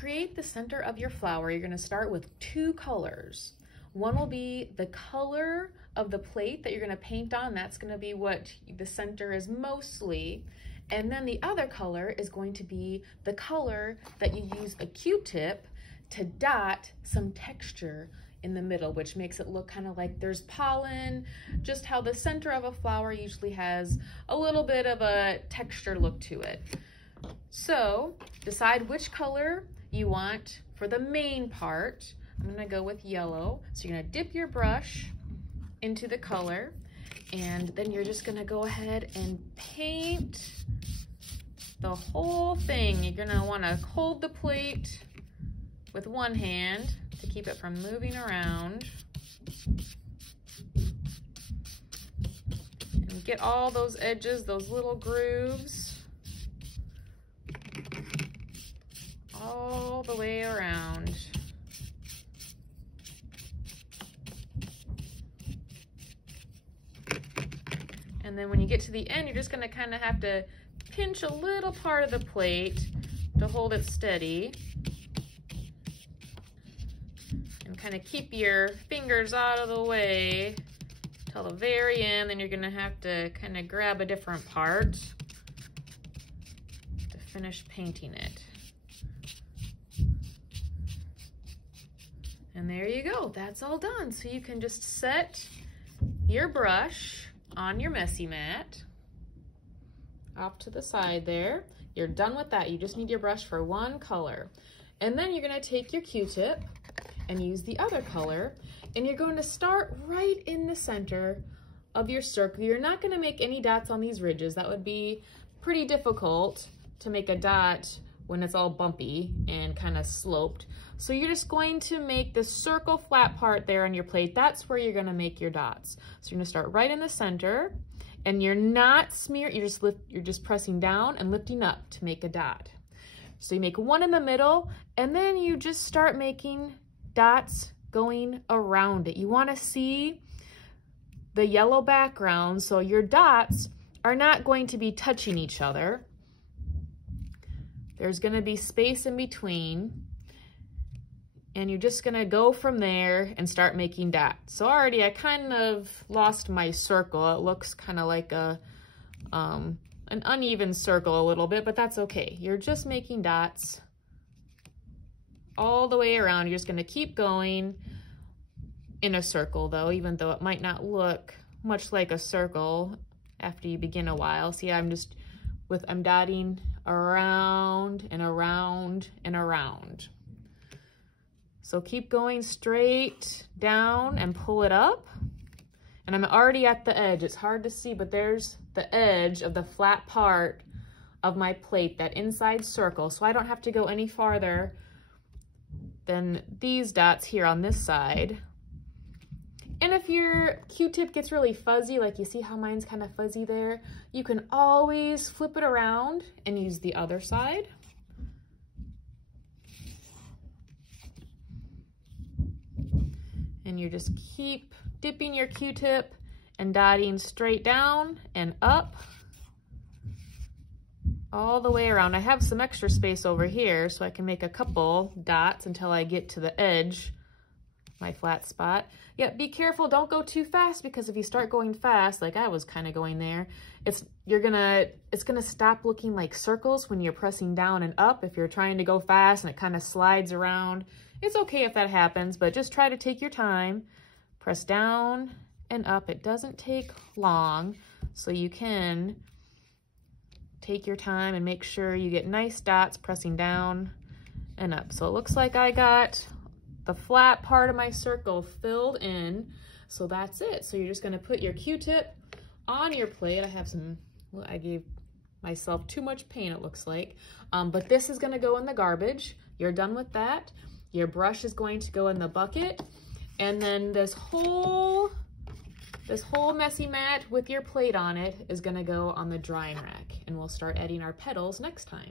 create the center of your flower, you're gonna start with two colors. One will be the color of the plate that you're gonna paint on. That's gonna be what the center is mostly. And then the other color is going to be the color that you use a Q-tip to dot some texture in the middle, which makes it look kind of like there's pollen, just how the center of a flower usually has a little bit of a texture look to it. So decide which color you want for the main part. I'm gonna go with yellow. So you're gonna dip your brush into the color, and then you're just gonna go ahead and paint the whole thing. You're gonna wanna hold the plate with one hand to keep it from moving around. And get all those edges, those little grooves, all the way around. And then when you get to the end, you're just gonna kind of have to pinch a little part of the plate to hold it steady. And kind of keep your fingers out of the way till the very end. Then you're gonna have to kind of grab a different part to finish painting it. And there you go, that's all done. So you can just set your brush on your messy mat off to the side there. You're done with that. You just need your brush for one color. And then you're gonna take your Q-tip and use the other color, and you're going to start right in the center of your circle. You're not gonna make any dots on these ridges. That would be pretty difficult to make a dot when it's all bumpy and kind of sloped. So you're just going to make the circle flat part there on your plate. That's where you're gonna make your dots. So you're gonna start right in the center, and you're not smearing, you're just pressing down and lifting up to make a dot. So you make one in the middle, and then you just start making dots going around it. You wanna see the yellow background, so your dots are not going to be touching each other. There's gonna be space in between, and you're just gonna go from there and start making dots. So already I kind of lost my circle. It looks kind of like an uneven circle a little bit, but that's okay. You're just making dots all the way around. You're just gonna keep going in a circle though, even though it might not look much like a circle after you begin a while. See, I'm dotting around and around and around. So keep going straight down and pull it up. And I'm already at the edge. It's hard to see, but there's the edge of the flat part of my plate, that inside circle. So I don't have to go any farther than these dots here on this side. And if your Q-tip gets really fuzzy, like you see how mine's kind of fuzzy there, you can always flip it around and use the other side. And you just keep dipping your Q-tip and dotting straight down and up all the way around. I have some extra space over here so I can make a couple dots until I get to the edge, my flat spot. Yeah, be careful, don't go too fast, because if you start going fast, like I was kind of going there, it's gonna stop looking like circles when you're pressing down and up. If you're trying to go fast and it kind of slides around, it's okay if that happens, but just try to take your time, press down and up. It doesn't take long, so you can take your time and make sure you get nice dots pressing down and up. So it looks like I got the flat part of my circle filled in, so that's it. So you're just gonna put your Q-tip on your plate. I gave myself too much paint, it looks like, but this is gonna go in the garbage. You're done with that. Your brush is going to go in the bucket, and then this whole messy mat with your plate on it is gonna go on the drying rack, and we'll start adding our petals next time.